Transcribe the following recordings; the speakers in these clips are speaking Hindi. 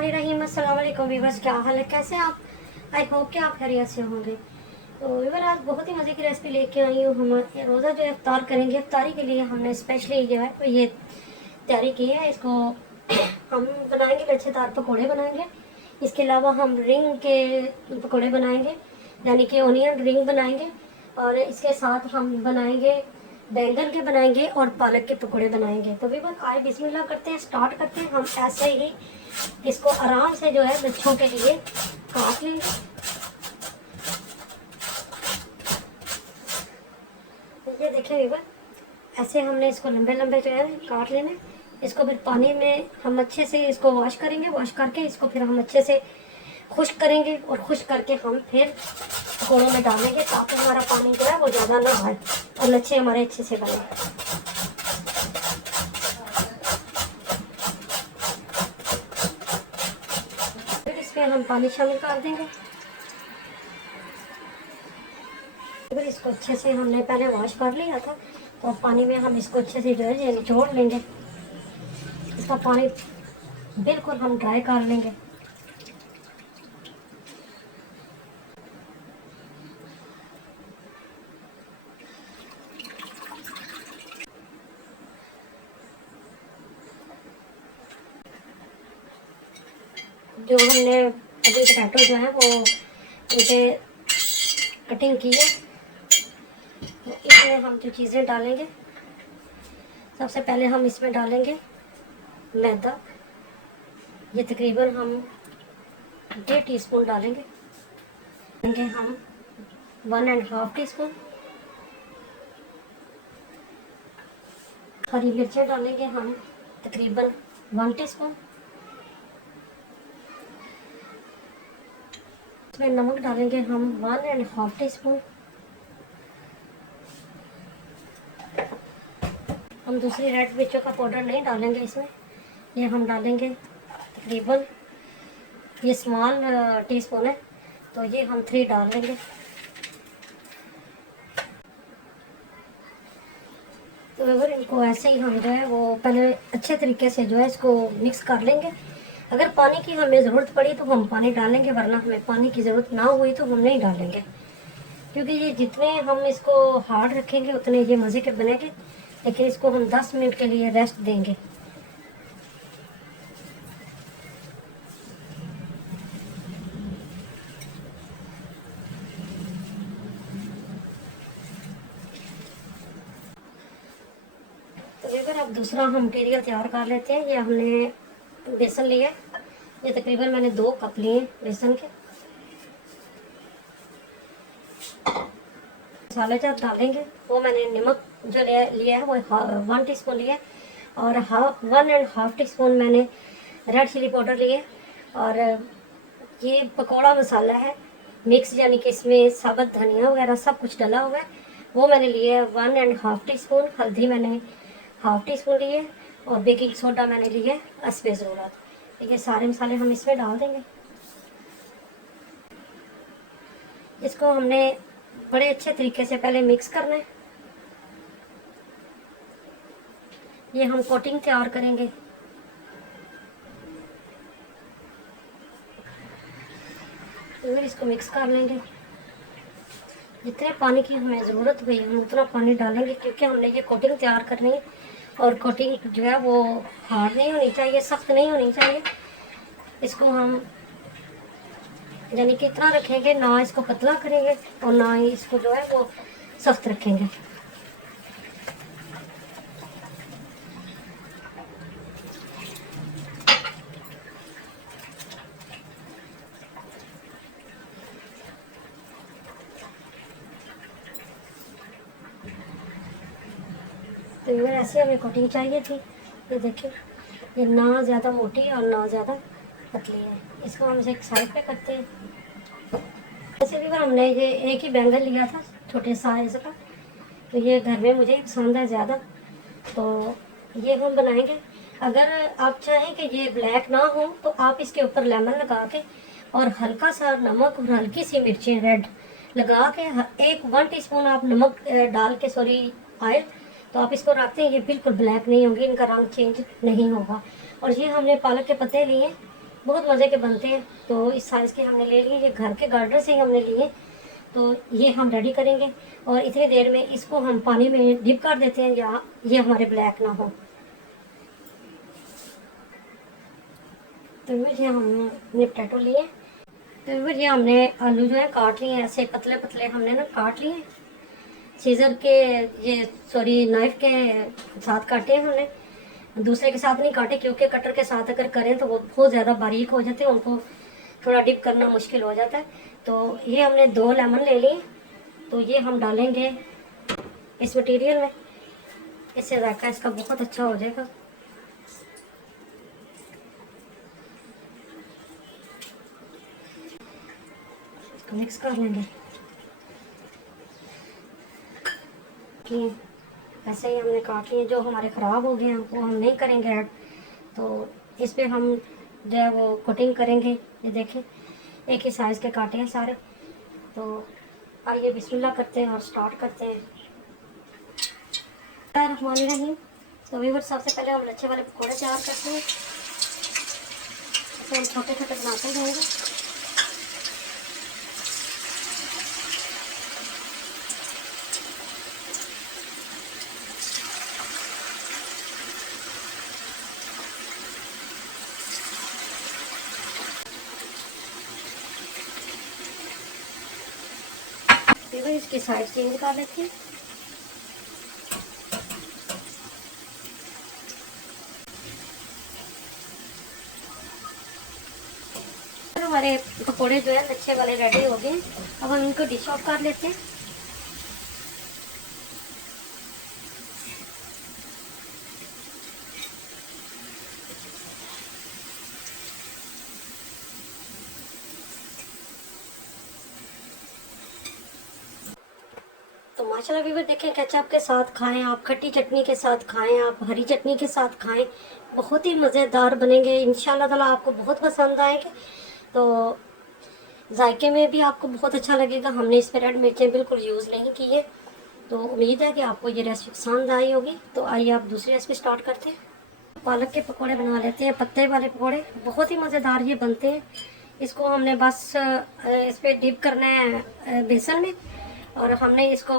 बिस्मिल्लाहिर्रहमानिर्रहीम। अस्सलाम वालेकुम व्यूअर्स, क्या हाल है, कैसे हैं आप? आई होप कि आप खैरियत से होंगे। तो व्यूअर आज बहुत ही मज़े की रेसिपी लेके आई हूँ। हम रोज़ा जो है इफ्तार करेंगे, इफ्तारी के लिए हमने स्पेशली जो है वो ये तैयारी की है। इसको हम बनाएंगे लच्छेदार पकौड़े बनाएंगे। इसके अलावा हम रिंग के पकौड़े बनाएंगे, यानी कि ओनियन रिंग बनाएंगे। और इसके साथ हम बनाएंगे बैंगन के बनाएंगे और पालक के पकौड़े बनाएंगे। तो भी बस आए बिस्मिल्लाह करते हैं, स्टार्ट करते हैं। हम ऐसे ही इसको आराम से जो है लच्छों के लिए काट लेंगे। ये देखिए वीवर, ऐसे हमने इसको लंबे लंबे जो है काट लेने। इसको फिर पानी में हम अच्छे से इसको वॉश करेंगे। वॉश करके इसको फिर हम अच्छे से खुश्क करेंगे और खुश्क करके हम फिर पकौड़ों में डालेंगे, ताकि हमारा पानी जो है वो ज़्यादा ना आए और लच्छे हमारे अच्छे से बने। फिर इसमें हम पानी शामिल कर देंगे। फिर इसको अच्छे से हमने पहले वॉश कर लिया था, तो पानी में हम इसको अच्छे से जो है निचोड़ लेंगे। इसका पानी बिल्कुल हम ड्राई कर लेंगे। जो हमने अभी पोटैटो जो है वो इनके कटिंग की है, तो इसमें हम जो चीज़ें डालेंगे, सबसे पहले हम इसमें डालेंगे मैदा। ये तकरीबन हम 1.5 टीस्पून डालेंगे। हम 1.5 टीस्पून हरी मिर्चें डालेंगे, हम तकरीबन 1 टीस्पून। इसमें नमक डालेंगे हम 1.5 टीस्पून। हम दूसरी रेड मिर्चों का पाउडर नहीं डालेंगे इसमें। ये हम डालेंगे तकरीबन, ये स्मॉल टीस्पून है, तो ये हम 3 डाल देंगे। तो अगर इनको ऐसे ही हम जो है वो पहले अच्छे तरीके से जो है इसको मिक्स कर लेंगे। अगर पानी की हमें ज़रूरत पड़ी तो हम पानी डालेंगे, वरना हमें पानी की ज़रूरत ना हुई तो हम नहीं डालेंगे, क्योंकि ये जितने हम इसको हार्ड रखेंगे उतने ये मज़े के बनेंगे। लेकिन इसको हम 10 मिनट के लिए रेस्ट देंगे। तो अगर अब दूसरा हम मटीरियल तैयार कर लेते हैं। ये हमने बेसन लिया, ये तकरीबन मैंने 2 कप लिए बेसन के। मसाले जब डालेंगे वो मैंने नमक जो लिया है वो 1 टीस्पून लिया है, और 1.5 टीस्पून मैंने रेड चिली पाउडर लिए। और ये पकौड़ा मसाला है मिक्स, यानी कि इसमें साबुत धनिया वगैरह सब कुछ डला हुआ है, वो मैंने लिए है 1.5 टीस्पून। हल्दी मैंने 1/2 टीस्पून लिए, और बेकिंग सोडा मैंने लिए हस्बे ज़रूरत। ये सारे मसाले हम इसमें डाल देंगे। इसको हमने बड़े अच्छे तरीके से पहले मिक्स करना है। ये हम कोटिंग तैयार करेंगे। फिर इसको मिक्स कर लेंगे। जितने पानी की हमें ज़रूरत हुई हम उतना पानी डालेंगे, क्योंकि हमने ये कोटिंग तैयार करनी है। और कोटिंग जो है वो हार्ड नहीं होनी चाहिए, सख्त नहीं होनी चाहिए। इसको हम यानी कि इतना रखेंगे, ना इसको पतला करेंगे और ना ही इसको जो है वो सख्त रखेंगे। तो ये ऐसे हमें कोटिंग चाहिए थी। ये देखिए, ये ना ज़्यादा मोटी और ना ज़्यादा पतली है। इसको हम एक साइड पे करते हैं। वैसे भी हमने ये एक ही बैंगन लिया था छोटे साइज़ का, तो ये घर में मुझे पसंद है ज़्यादा, तो ये हम बनाएंगे। अगर आप चाहें कि ये ब्लैक ना हो तो आप इसके ऊपर लेमन लगा के और हल्का सा नमक और हल्की सी मिर्चें रेड लगा के 1 टीस्पून आप नमक डाल के, सॉरी ऑयल, तो आप इसको रखते हैं, ये बिल्कुल ब्लैक नहीं होंगे, इनका रंग चेंज नहीं होगा। और ये हमने पालक के पत्ते लिए, बहुत मज़े के बनते हैं। तो इस साइज़ के हमने ले लिए, ये घर के गार्डन से ही हमने लिए। तो ये हम रेडी करेंगे और इतनी देर में इसको हम पानी में डिप कर देते हैं, या ये हमारे ब्लैक ना हो। तो ये हमने पोटैटो लिए। तो ये हमने आलू जो है काट लिए, ऐसे पतले पतले हमने ना काट लिए। सीजर के, ये सॉरी नाइफ के साथ काटे हैं हमने, दूसरे के साथ नहीं काटे, क्योंकि कटर के साथ अगर करें तो वो बहुत ज़्यादा बारीक हो जाते हैं, उनको थोड़ा डिप करना मुश्किल हो जाता है। तो ये हमने 2 लेमन ले लिए। तो ये हम डालेंगे इस मटेरियल में, इससे जायका इसका बहुत अच्छा हो जाएगा। इसको मिक्स कर लेंगे कि ऐसे ही हमने काट लिए। जो हमारे ख़राब हो गए हैं वो हम नहीं करेंगे ऐड। तो इस पर हम जो है वो कोटिंग करेंगे। ये देखें, एक ही साइज़ के काटे हैं सारे। तो आइए बिस्मिल्लाह करते हैं और स्टार्ट करते हैं। रहीम। तो व्यूअर्स, सबसे पहले हम लच्छे वाले पकौड़े तैयार करते हैं। इसे हम छोटे छोटे बनाते जाएंगे। फिर इसकी साइड चेंज कर लेते हैं। हमारे पकोड़े जो है लच्छे वाले रेडी हो गए। अब हम इनको डिश ऑफ कर लेते हैं। तो माशाल्लाह व्यूअर देखें, केचप के साथ खाएं आप, खट्टी चटनी के साथ खाएं आप, हरी चटनी के साथ खाएं, बहुत ही मज़ेदार बनेंगे। इंशाल्लाह ताला आपको बहुत पसंद आएंगे। तो जायके में भी आपको बहुत अच्छा लगेगा। हमने इस पर रेड मिर्चें बिल्कुल यूज़ नहीं की है। तो उम्मीद है कि आपको ये रेसिपी पसंद आई होगी। तो आइए आप दूसरी रेसिपी स्टार्ट करते हैं। पालक के पकोड़े बना लेते हैं, पत्ते वाले पकोड़े, बहुत ही मज़ेदार ये बनते हैं। इसको हमने बस इस पर डिप करना है बेसन में, और हमने इसको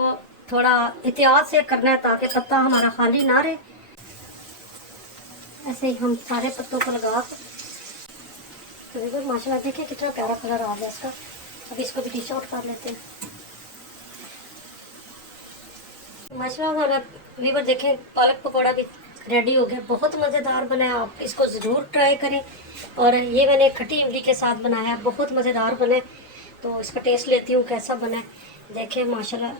थोड़ा एहतियात से करना है ताकि पत्ता हमारा खाली ना रहे। ऐसे ही हम सारे पत्तों को लगा कर, तो देखो माशाल्लाह देखिए कितना प्यारा कलर आ गया इसका। अब इसको भी डिश आउट कर लेते हैं। माशाल्लाह हमारा वीवर देखें, पालक पकौड़ा भी रेडी हो गया, बहुत मज़ेदार बना है। आप इसको ज़रूर ट्राई करें। और ये मैंने खट्टी इमली के साथ बनाया, बहुत मज़ेदार बना है। तो इसका टेस्ट लेती हूँ कैसा बना है। देखें माशाल्लाह,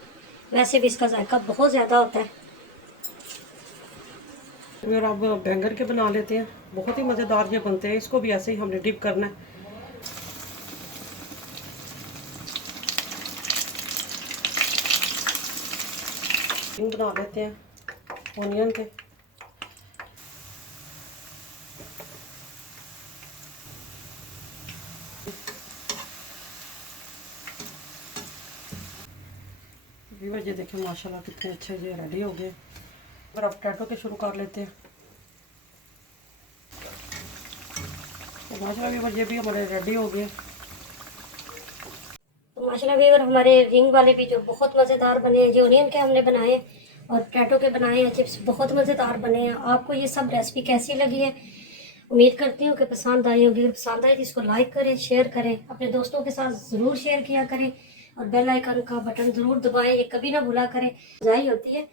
वैसे भी इसका जायका बहुत ज़्यादा होता है। फिर अब बैंगन के बना लेते हैं, बहुत ही मज़ेदार ये बनते हैं। इसको भी ऐसे ही हमने डिप करना है। बना लेते हैं ओनियन के। व्यूअर ये देखें माशाल्लाह कितने अच्छे ये रेडी हो गए। फिर अब पोटैटो के शुरू कर लेते हैं। तो माशाल्लाह व्यूअर ये भी हमारे रेडी हो गए। तो माशाल्लाह व्यूअर हमारे रिंग वाले भी जो बहुत मज़ेदार बने हैं, जो ओनियन के हमने बनाए और पोटैटो के बनाए हैं चिप्स, बहुत मज़ेदार बने हैं। आपको ये सब रेसिपी कैसी लगी है? उम्मीद करती हूँ कि पसंद आई होगी। अगर पसंद आए तो इसको लाइक करें, शेयर करें, अपने दोस्तों के साथ ज़रूर शेयर किया करें, और बेल आइकन का बटन ज़रूर दबाएं, ये कभी ना भूला करें, जारी होती है।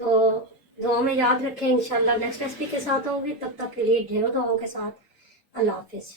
तो दुआ में याद रखें। इंशाल्लाह नेक्स्ट रेसिपी के साथ होंगी, तब तक के लिए ढेरों दुआओं के साथ। अल्लाह हाफिज़।